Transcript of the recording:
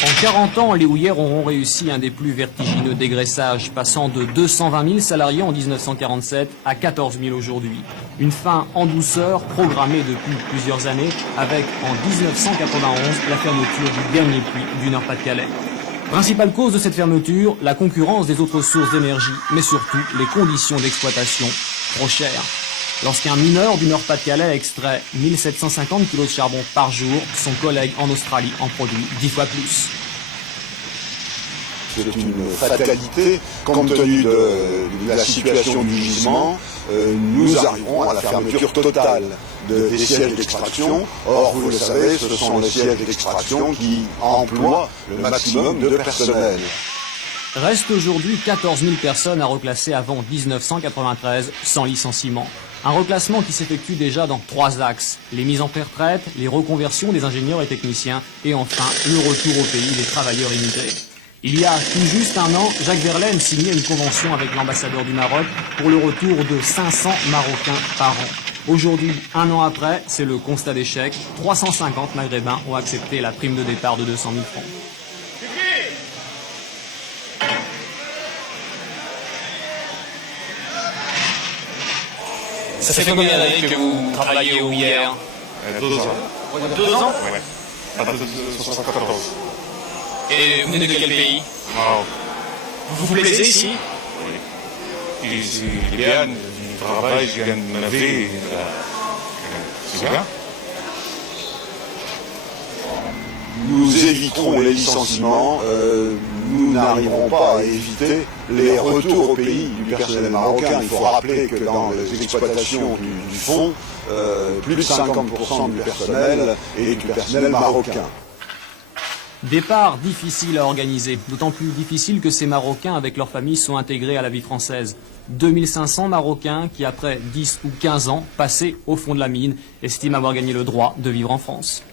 En 40 ans, les houillères auront réussi un des plus vertigineux dégraissages, passant de 220 000 salariés en 1947 à 14 000 aujourd'hui. Une fin en douceur programmée depuis plusieurs années, avec en 1991 la fermeture du dernier puits du Nord-Pas-de-Calais. Principale cause de cette fermeture, la concurrence des autres sources d'énergie, mais surtout les conditions d'exploitation trop chères. Lorsqu'un mineur du Nord-Pas-de-Calais extrait 1750 kg de charbon par jour, son collègue en Australie en produit 10 fois plus. C'est une fatalité, compte tenu de la situation du gisement, nous arriverons à la fermeture totale des sièges d'extraction. Or, vous le savez, ce sont les sièges d'extraction qui emploient le maximum de personnel. Restent aujourd'hui 14 000 personnes à reclasser avant 1993 sans licenciement. Un reclassement qui s'effectue déjà dans 3 axes. Les mises en retraite, les reconversions des ingénieurs et techniciens et enfin le retour au pays des travailleurs immigrés. Il y a tout juste un an, Jacques Verlaine signait une convention avec l'ambassadeur du Maroc pour le retour de 500 Marocains par an. Aujourd'hui, un an après, c'est le constat d'échec. 350 Maghrébins ont accepté la prime de départ de 200 000 francs. Ça fait combien d'années que vous travaillez aux houillères? 2 ans. 2 ans? Oui. À partir de 1914. Et vous venez de quel pays? Maroc. Vous vous plaisez ici? Oui. Ici, c'est bien, je travaille, je gagne ma vie. C'est bien. Nous éviterons les licenciements, nous n'arriverons pas à éviter les retours au pays du personnel marocain. Il faut rappeler que dans les exploitations du fonds, plus de 50% du personnel est du personnel marocain. Départ difficile à organiser, d'autant plus difficile que ces Marocains avec leurs familles sont intégrés à la vie française. 2500 Marocains qui, après 10 ou 15 ans passés au fond de la mine, estiment avoir gagné le droit de vivre en France.